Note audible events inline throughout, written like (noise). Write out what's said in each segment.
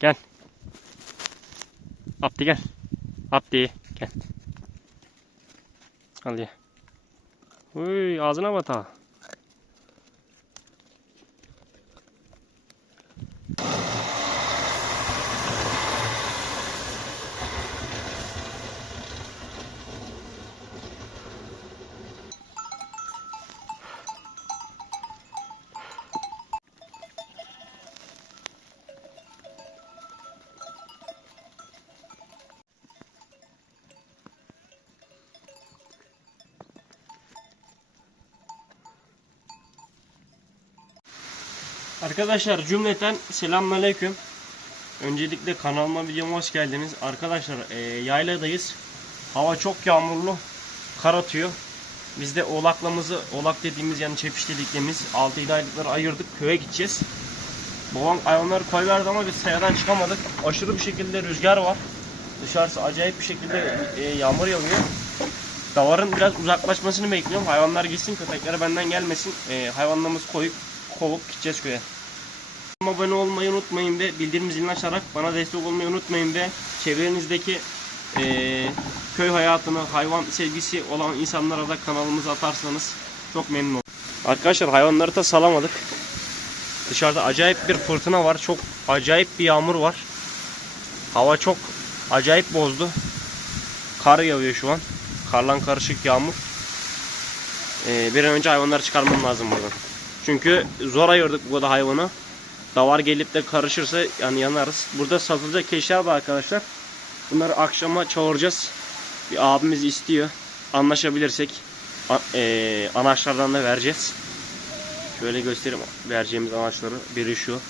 Gel. Abdi gel. Abdi gel. Al ye. Uy ağzına bat ha. Arkadaşlar cümleten selamünaleyküm. Öncelikle kanalıma videoma hoş geldiniz. Arkadaşlar e, yayladayız. Hava çok yağmurlu. Kar atıyor. Biz de oğlaklamızı, oğlak dediğimiz yani çepiş dediklerimiz 6-7 aylıkları ayırdık. Köye gideceğiz. Babam hayvanları koyverdi ama biz sayadan çıkamadık. Aşırı bir şekilde rüzgar var. Dışarısı acayip bir şekilde e, yağmur yağıyor. Davarın biraz uzaklaşmasını bekliyorum. Hayvanlar gitsin, köpekler benden gelmesin. E, hayvanlarımızı koyup kovup gideceğiz köye. Abone olmayı unutmayın ve bildirim zilini açarak bana destek olmayı unutmayın ve çevrenizdeki eee, köy hayatını, hayvan sevgisi olan insanlara da kanalımıza atarsanız çok memnun olurum. Arkadaşlar hayvanları da salamadık. Dışarıda acayip bir fırtına var. Çok acayip bir yağmur var. Hava çok acayip bozdu. Kar yağıyor şu an. Karlan karışık yağmur. Eee, bir an önce hayvanları çıkarmam lazım buradan. Çünkü zor ayırdık bu kadar hayvanı. Davar gelip de karışırsa yani yanarız. Burada satılacak eşya var arkadaşlar. Bunları akşama çağıracağız. Bir abimiz istiyor. Anlaşabilirsek eee, anaçlardan da vereceğiz. Şöyle göstereyim vereceğimiz anaçları. Biri şu.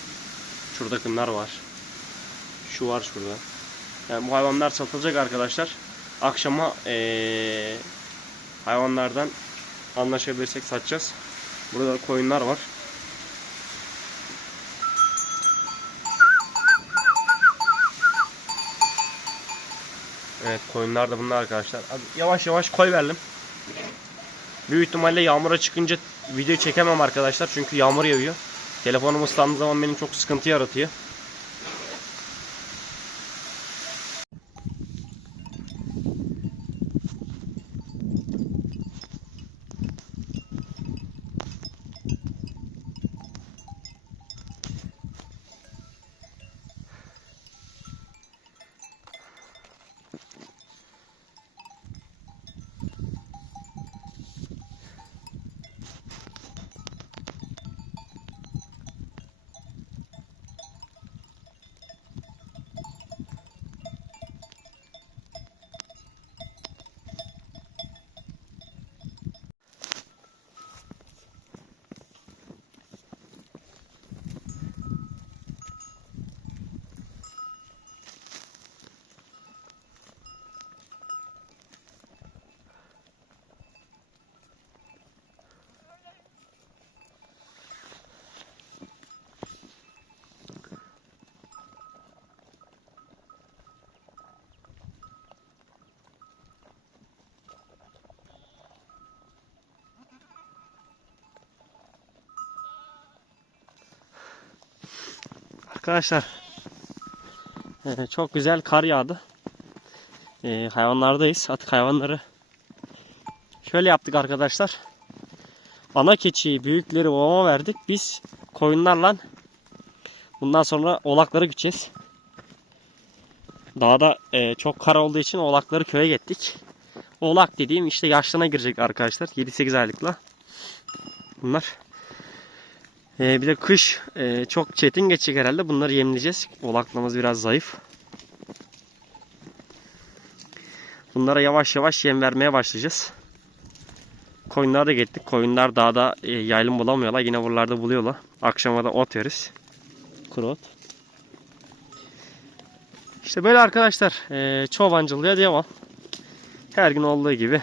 Şurada kımlar var. Şu var şurada. Yani bu hayvanlar satılacak arkadaşlar. Akşama eee, hayvanlardan anlaşabilirsek satacağız. Burada da koyunlar var. Evet koyunlar da bunlar arkadaşlar. Hadi yavaş yavaş koy verelim. Büyük ihtimalle yağmura çıkınca video çekemem arkadaşlar. Çünkü yağmur yağıyor. Telefonum ıslandığı zaman benim çok sıkıntı yaratıyor. Arkadaşlar eee, (laughs) çok güzel kar yağdı. Eee, hayvanlardayız. Artık hayvanları şöyle yaptık arkadaşlar. Ana keçiyi büyükleri babama verdik. Biz koyunlarla bundan sonra oğlakları gideceğiz. Dağda eee, çok kar olduğu için oğlakları köye gittik. Oğlak dediğim işte yaşlarına girecek arkadaşlar. 7-8 aylıkla. Bunlar. Ee, bir de kış e, çok çetin geçecek herhalde. Bunları yemleyeceğiz. Oğlaklamız biraz zayıf. Bunlara yavaş yavaş yem vermeye başlayacağız. Koyunlara da gittik. Koyunlar dağda e, yaylım bulamıyorlar. Yine buralarda buluyorlar. Akşama da ot yeriz. Kuru ot. İşte böyle arkadaşlar. E, çobancılığa devam. Her gün olduğu gibi.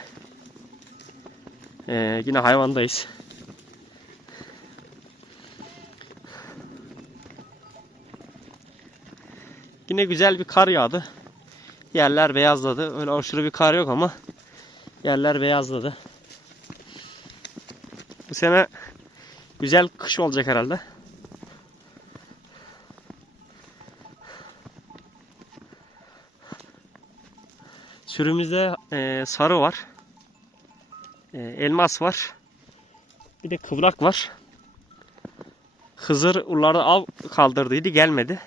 E, yine hayvandayız. Yine güzel bir kar yağdı. Yerler beyazladı. Öyle aşırı bir kar yok ama yerler beyazladı. Bu sene güzel kış olacak herhalde. Sürümüzde e, sarı var. E, elmas var. Bir de kıvrak var. Hızır urlarda av kaldırdıydı gelmedi.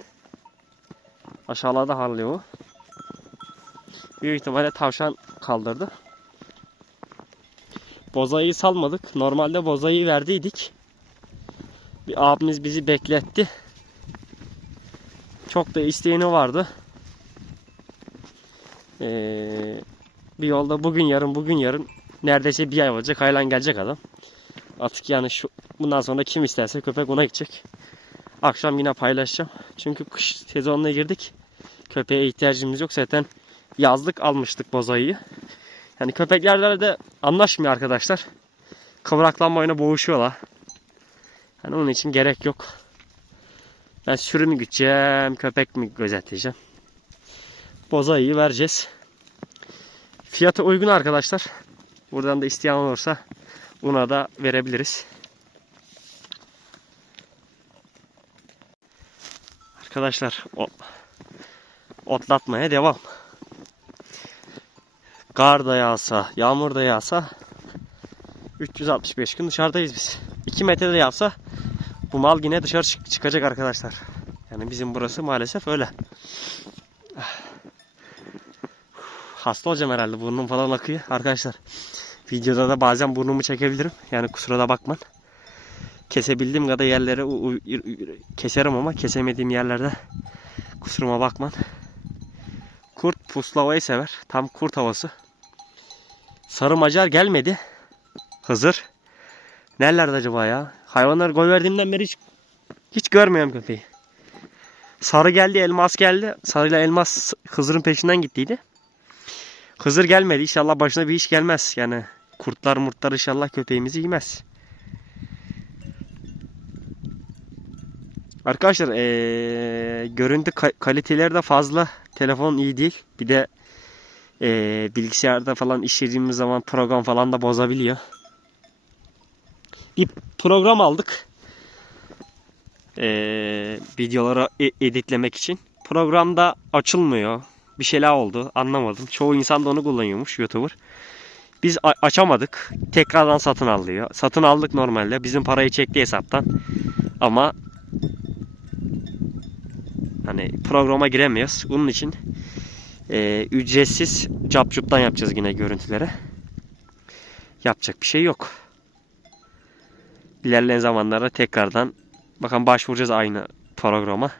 Aşağılarda harlıyor o. Büyük ihtimalle tavşan kaldırdı. Bozayı salmadık. Normalde bozayı verdiydik. Bir abimiz bizi bekletti. Çok da isteğini vardı. Ee, bir yolda bugün yarın bugün yarın neredeyse bir ay olacak. Haylan gelecek adam. Artık yani şu bundan sonra kim isterse köpek ona gidecek. Akşam yine paylaşacağım. Çünkü kış sezonuna girdik. Köpeğe ihtiyacımız yok. Zaten yazlık almıştık bozayıyı. Yani köpeklerle de anlaşmıyor arkadaşlar. Kıvraklanma oyuna boğuşuyorlar. Yani onun için gerek yok. Ben sürü mü gideceğim, köpek mi gözetleyeceğim. Bozayıyı vereceğiz. Fiyatı uygun arkadaşlar. Buradan da isteyen olursa buna da verebiliriz. Arkadaşlar otlatmaya devam. Kar da yağsa, yağmur da yağsa 365 gün dışarıdayız biz. 2 metre de yağsa bu mal yine dışarı çık- çıkacak arkadaşlar. Yani bizim burası maalesef öyle. Hasta olacağım herhalde burnum falan akıyor. Arkadaşlar videoda da bazen burnumu çekebilirim. Yani kusura da bakmayın. Kesebildiğim kadar yerlere keserim ama kesemediğim yerlerde kusuruma bakmayın. Kurt puslavayı sever. Tam kurt havası. Sarı macar gelmedi. Hızır. Nerelerde acaba ya? Hayvanlar gol verdiğimden beri hiç, hiç görmüyorum köpeği. Sarı geldi, elmas geldi. Sarıyla elmas Hızır'ın peşinden gittiydi. Hızır gelmedi. İnşallah başına bir iş gelmez. Yani kurtlar murtlar inşallah köpeğimizi yemez. Arkadaşlar eee, görüntü ka- kaliteleri de fazla. Telefon iyi değil. Bir de eee, bilgisayarda falan işlediğimiz zaman program falan da bozabiliyor. Bir program aldık. Eee videoları e- editlemek için. Programda açılmıyor. Bir şeyler oldu. Anlamadım. Çoğu insan da onu kullanıyormuş YouTuber. Biz açamadık. Tekrardan satın alıyor. Satın aldık normalde. Bizim parayı çekti hesaptan. Ama hani programa giremiyoruz. Bunun için eee, ücretsiz capcuptan yapacağız yine görüntülere. Yapacak bir şey yok. İlerleyen zamanlarda tekrardan bakın başvuracağız aynı programa.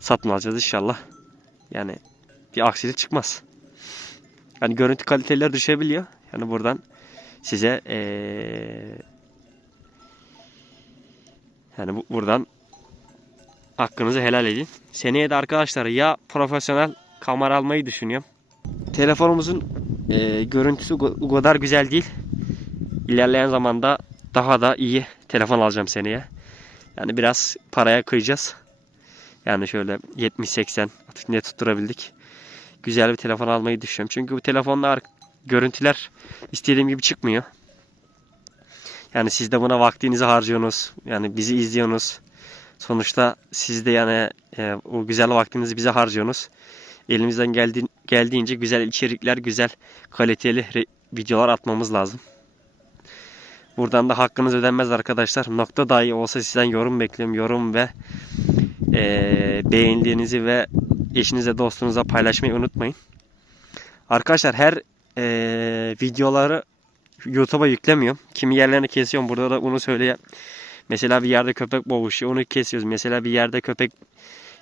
Satın alacağız inşallah. Yani bir aksilik çıkmaz. Yani görüntü kaliteleri düşebiliyor. Yani buradan size eee yani bu, buradan hakkınızı helal edin. Seneye de arkadaşlar ya profesyonel kamera almayı düşünüyorum. Telefonumuzun eee, görüntüsü o kadar güzel değil. İlerleyen zamanda daha da iyi telefon alacağım seneye. Yani biraz paraya kıyacağız. Yani şöyle 70-80 artık ne tutturabildik. Güzel bir telefon almayı düşünüyorum. Çünkü bu telefonla görüntüler istediğim gibi çıkmıyor. Yani siz de buna vaktinizi harcıyorsunuz. Yani bizi izliyorsunuz. Sonuçta siz de yani e, o güzel vaktinizi bize harcıyorsunuz. Elimizden geldi, geldiğince güzel içerikler, güzel kaliteli videolar atmamız lazım. Buradan da hakkınız ödenmez arkadaşlar. Nokta dahi olsa sizden yorum bekliyorum. Yorum ve eee, beğendiğinizi ve eşinize dostunuza paylaşmayı unutmayın. Arkadaşlar her eee, videoları YouTube'a yüklemiyorum. Kimi yerlerini kesiyorum. Burada da bunu söyleyeyim. Mesela bir yerde köpek boğuşuyor. Onu kesiyoruz. Mesela bir yerde köpek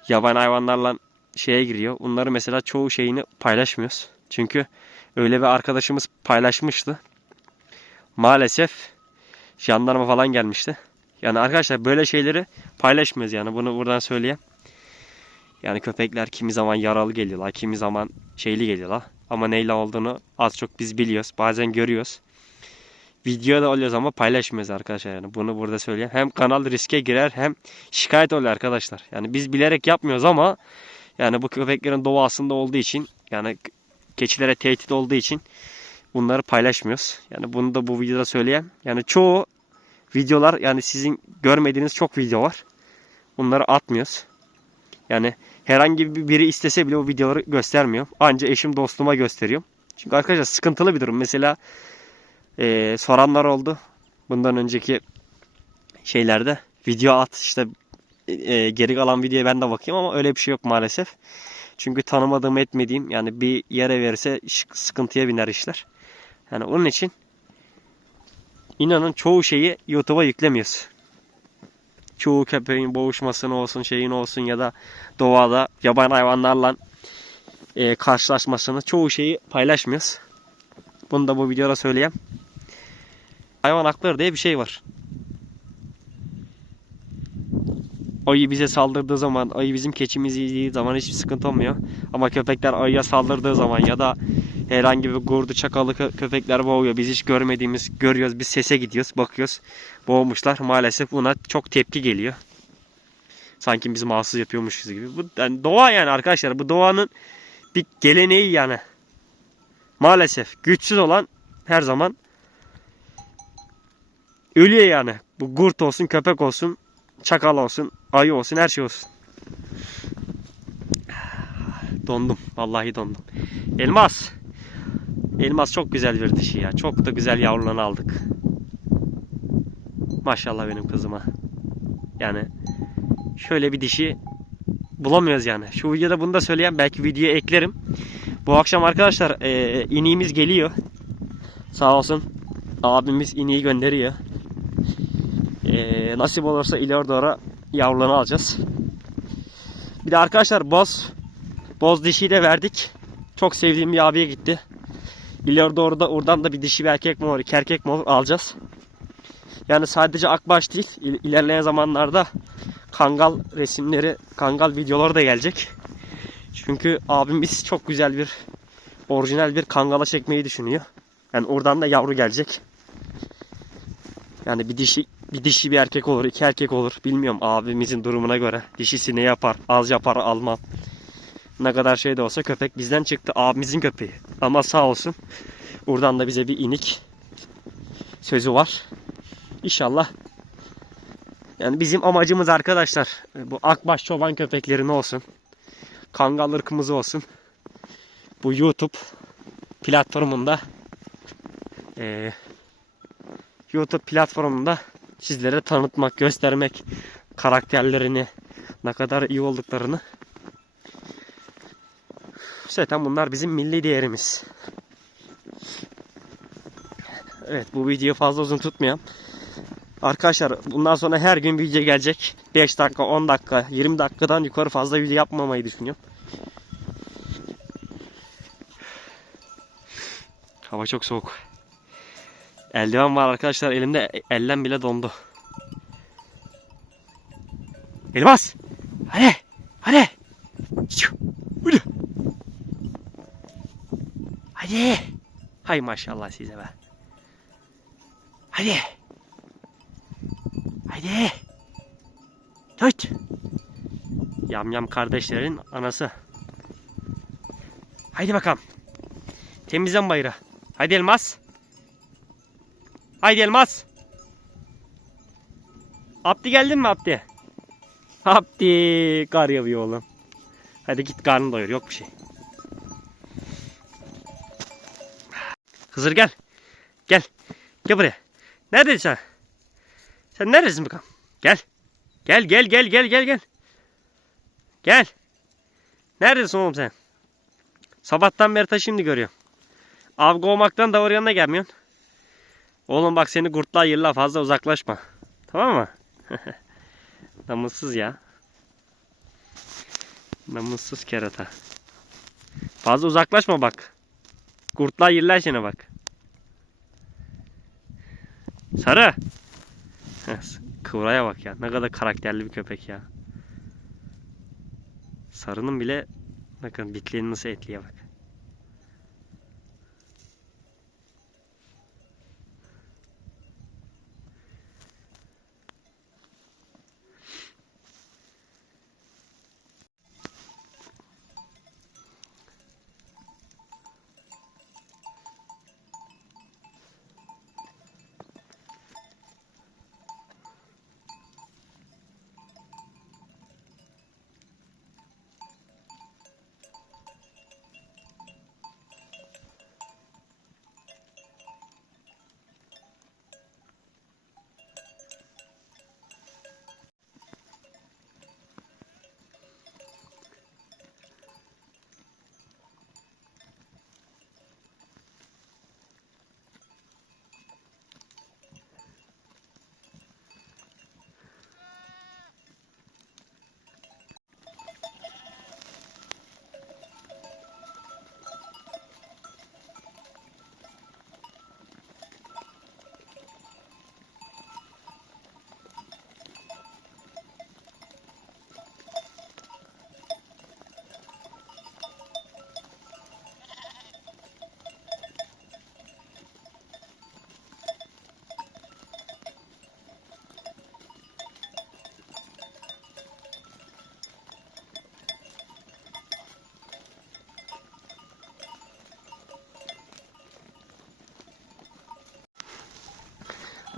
yaban hayvanlarla şeye giriyor. Onları mesela çoğu şeyini paylaşmıyoruz. Çünkü öyle bir arkadaşımız paylaşmıştı. Maalesef jandarma falan gelmişti. Yani arkadaşlar böyle şeyleri paylaşmıyoruz yani bunu buradan söyleyeyim. Yani köpekler kimi zaman yaralı geliyorlar, kimi zaman şeyli geliyorlar. Ama neyle olduğunu az çok biz biliyoruz. Bazen görüyoruz. Videoda oluyoruz ama paylaşmıyoruz arkadaşlar yani. Bunu burada söyleyeyim. Hem kanal riske girer hem şikayet oluyor arkadaşlar. Yani biz bilerek yapmıyoruz ama yani bu köpeklerin doğasında olduğu için yani keçilere tehdit olduğu için bunları paylaşmıyoruz. Yani bunu da bu videoda söyleyeyim. Yani çoğu videolar yani sizin görmediğiniz çok video var. Bunları atmıyoruz. Yani herhangi bir biri istese bile o videoları göstermiyorum. Anca eşim dostuma gösteriyorum. Çünkü arkadaşlar sıkıntılı bir durum. Mesela eee, soranlar oldu. Bundan önceki şeylerde video at işte eee, geri kalan videoya ben de bakayım ama öyle bir şey yok maalesef. Çünkü tanımadığım etmediğim yani bir yere verirse sıkıntıya biner işler. Yani onun için inanın çoğu şeyi YouTube'a yüklemiyoruz. Çoğu köpeğin boğuşmasını olsun şeyin olsun ya da doğada yaban hayvanlarla e, karşılaşmasını çoğu şeyi paylaşmıyoruz. Bunu da bu videoda söyleyeyim. Hayvan hakları diye bir şey var. Ayı bize saldırdığı zaman, ayı bizim keçimizi yediği zaman hiçbir sıkıntı olmuyor. Ama köpekler ayıya saldırdığı zaman ya da herhangi bir gurdu çakalı kö- köpekler boğuyor. Biz hiç görmediğimiz, görüyoruz. Biz sese gidiyoruz, bakıyoruz. Boğmuşlar. Maalesef buna çok tepki geliyor. Sanki biz mahsus yapıyormuşuz gibi. Bu yani doğa yani arkadaşlar. Bu doğanın bir geleneği yani. Maalesef güçsüz olan her zaman ölüyor yani. Bu kurt olsun, köpek olsun, çakal olsun, ayı olsun, her şey olsun. Dondum. Vallahi dondum. Elmas. Elmas çok güzel bir dişi ya. Çok da güzel yavrularını aldık. Maşallah benim kızıma. Yani şöyle bir dişi bulamıyoruz yani. Şu videoda bunu da söyleyeyim. Belki videoya eklerim. Bu akşam arkadaşlar e, iniğimiz geliyor. Sağ olsun abimiz iniği gönderiyor. E, nasip olursa ileri doğru yavrularını alacağız. Bir de arkadaşlar boz boz dişiyi de verdik. Çok sevdiğim bir abiye gitti. İleri doğru da oradan da bir dişi bir erkek mi olur, iki erkek mi olur alacağız. Yani sadece akbaş değil, il- ilerleyen zamanlarda kangal resimleri, kangal videoları da gelecek. Çünkü abimiz çok güzel bir orijinal bir kangala çekmeyi düşünüyor. Yani oradan da yavru gelecek. Yani bir dişi bir dişi bir erkek olur, iki erkek olur. Bilmiyorum abimizin durumuna göre. Dişisi ne yapar, az yapar, almam. Ne kadar şey de olsa köpek bizden çıktı. Abimizin köpeği. Ama sağ olsun. Buradan da bize bir inik sözü var. İnşallah. Yani bizim amacımız arkadaşlar bu akbaş çoban köpeklerin olsun. Kangal ırkımız olsun. Bu YouTube platformunda eee, YouTube platformunda sizlere tanıtmak, göstermek karakterlerini ne kadar iyi olduklarını Zaten bunlar bizim milli değerimiz. Evet bu videoyu fazla uzun tutmayayım. Arkadaşlar bundan sonra her gün video gelecek. 5 dakika, 10 dakika, 20 dakikadan yukarı fazla video yapmamayı düşünüyorum. Hava çok soğuk. Eldiven var arkadaşlar elimde ellen bile dondu. Elmas! Hadi! Hadi! Şu, Hadi! Hay maşallah size be. Hadi! Hadi! Tut! Yamyam kardeşlerin anası. Haydi bakalım. Temizlen bayrağı. Haydi Elmas. Haydi Elmas. Abdi geldin mi Abdi? Abdi kar yağıyor oğlum. Hadi git karnını doyur yok bir şey. Hızır gel. Gel. Gel buraya. Neredesin sen? Sen neredesin bakalım? Gel. Gel gel gel gel gel gel. Gel. Neredesin oğlum sen? Sabahtan beri ta şimdi görüyorum. Av kovmaktan da oraya gelmiyorsun. Oğlum bak seni kurtlar yırla fazla uzaklaşma. Tamam mı? (laughs) Namussuz ya. Namussuz kerata. Fazla uzaklaşma bak. Kurtlar yırlar seni bak. Sarı. Kıvraya bak ya. Ne kadar karakterli bir köpek ya. Sarının bile bakın bitliğini nasıl etliye bak.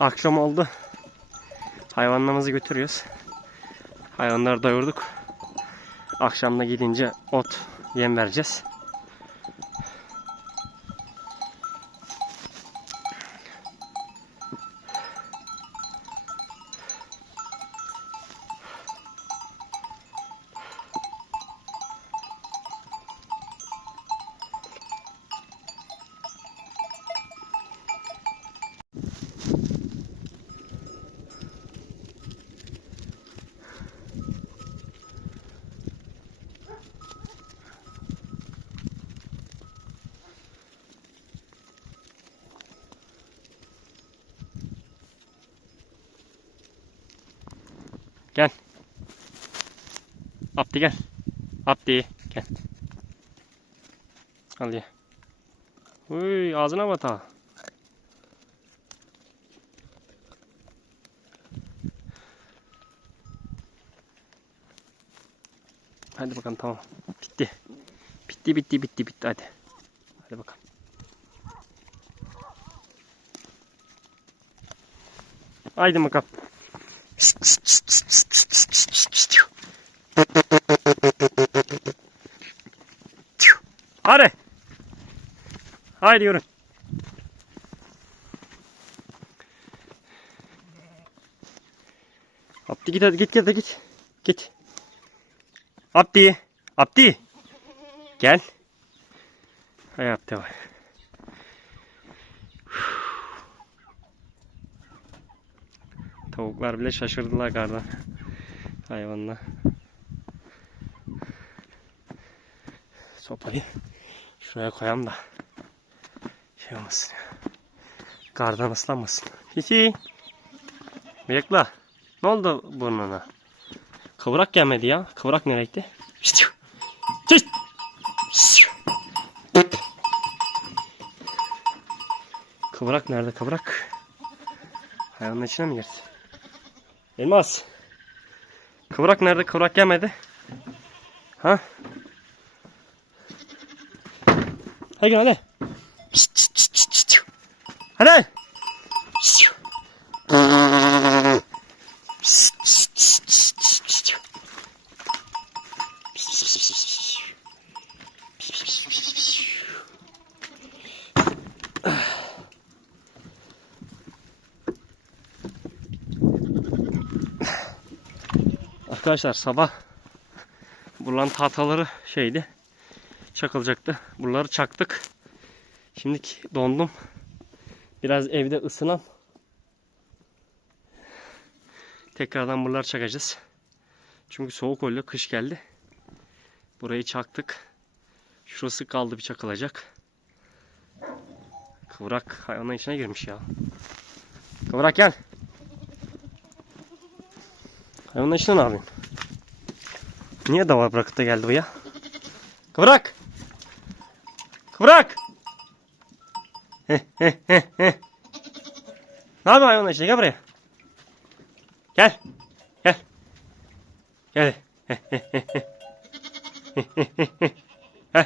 Akşam oldu. Hayvanlarımızı götürüyoruz. Hayvanları doyurduk. Akşamda gidince ot, yem vereceğiz. Gel. Abdi gel. Abdi gel. Al ye. Uy ağzına bata. Hadi bakalım tamam. Bitti. Bitti bitti bitti bitti hadi. Hadi bakalım. Haydi bakalım. Hadi. Haydi yürü. Abdi git hadi git git git. Git. Abdi. Abdi. Gel. Hay Abdi vay. Tavuklar bile şaşırdılar kardan. Hayvanla. Sopayı şuraya koyalım da şey olmasın ya. Kardan ıslanmasın. Hihi. Bıyıkla. Ne oldu burnuna? Kıvrak gelmedi ya. Kıvrak nereye gitti? Kıvrak nerede kıvrak? Hayvanın içine mi girdi? Elmas. Kıvrak nerede? Kıvrak gelmedi. Ha? Hadi gel hadi. Hadi. Arkadaşlar sabah buranın tahtaları şeydi. Çakılacaktı. Buraları çaktık. Şimdi dondum. Biraz evde ısınam. Tekrardan buraları çakacağız. Çünkü soğuk oluyor. Kış geldi. Burayı çaktık. Şurası kaldı bir çakılacak. Kıvrak hayvanın içine girmiş ya. Kıvrak gel. Hayvanın içine ne yapıyorsun? Niye davar bırakıp da geldi bu ya? Kıvrak! Kıvrak! Ne yapıyorsun hayvanın içine? Gel buraya. Gel. Gel. Gel. (laughs) Heh, heh, heh, heh. Heh, heh, heh, heh. Heh.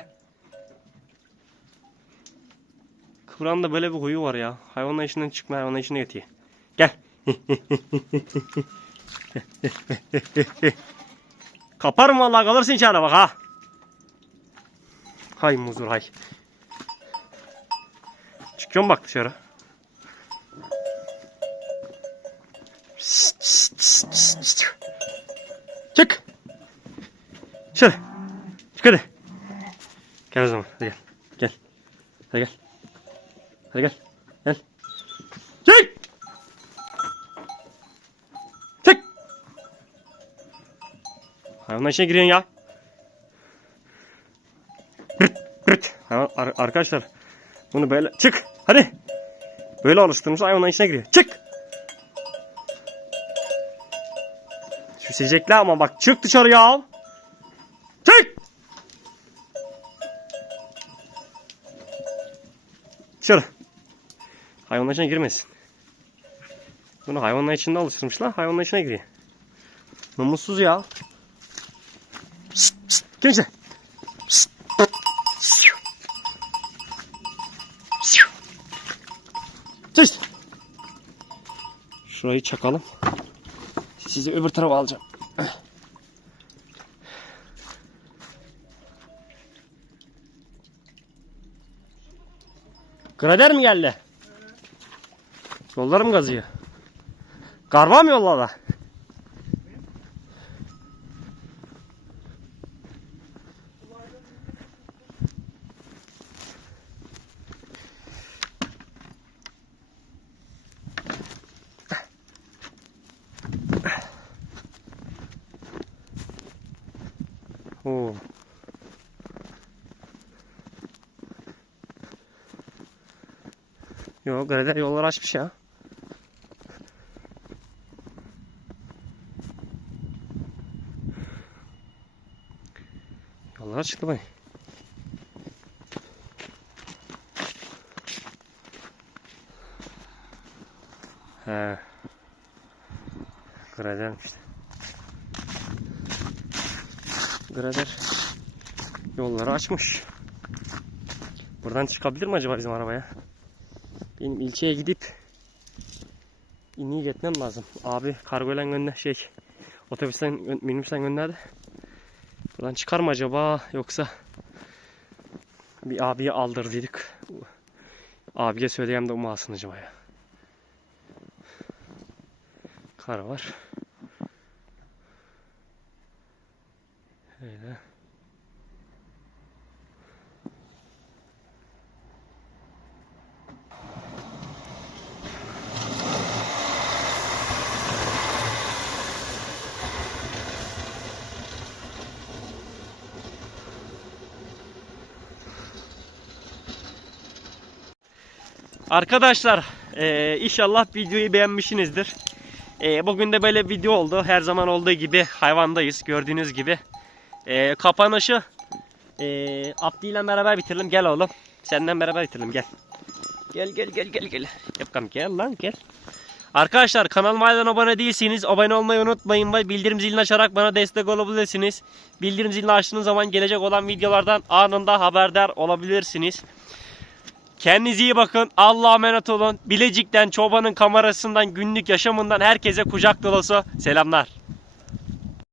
Kıvranın da böyle bir huyu var ya. Hayvanın içinden çıkma hayvanın içine yatıyor. Gel. (laughs) Kaparım vallahi kalırsın içeride bak ha. Hay muzur hay. Çıkıyorum bak dışarı. Çık. Şöyle. Çık hadi. Gel o zaman. Hadi gel. Gel. Hadi gel. Hadi gel. Gel. Çık. Çık. Hayvanın içine giriyorsun ya. Bırt. Ha, ar- arkadaşlar bunu böyle çık hadi. Böyle alıştırmış hayvanın içine giriyor. Çık. Süsecekler ama bak çık dışarı ya. Çık. Dışarı. Hayvanın içine girmesin. Bunu hayvanın içinde alıştırmışlar. Hayvanın içine giriyor. Namussuz ya. Pişt, pişt. Kim işte? Pişt. Şiu. Şiu. Çık. Şurayı çakalım. Sizi öbür tarafa alacağım. (clears throat) Grader mi geldi? Yollar mı gazıyor? Karva mı yolladı? Yo grader yollar açmış ya. Yollar açıktı bay. He. Gradermiş işte. Yolları açmış. Buradan çıkabilir mi acaba bizim arabaya? Benim ilçeye gidip iniği gitmem lazım. Abi kargoyla gönder şey otobüsten minibüsten gönderdi. Buradan çıkar mı acaba yoksa bir abiye aldırdıydık. Abiye söyleyeyim de umasın acaba ya. Kar var. Öyle. Arkadaşlar eee, inşallah videoyu beğenmişsinizdir. Eee, bugün de böyle video oldu. Her zaman olduğu gibi hayvandayız gördüğünüz gibi. Eee, kapanışı eee Abdi ile beraber bitirelim. Gel oğlum. Senden beraber bitirelim gel. Gel gel gel gel gel. Yapkam gel lan gel. Arkadaşlar kanalıma hala abone değilseniz abone olmayı unutmayın ve bildirim zilini açarak bana destek olabilirsiniz. Bildirim zilini açtığınız zaman gelecek olan videolardan anında haberdar olabilirsiniz. Kendinize iyi bakın. Allah'a emanet olun. Bilecik'ten, çobanın kamerasından, günlük yaşamından herkese kucak dolusu selamlar.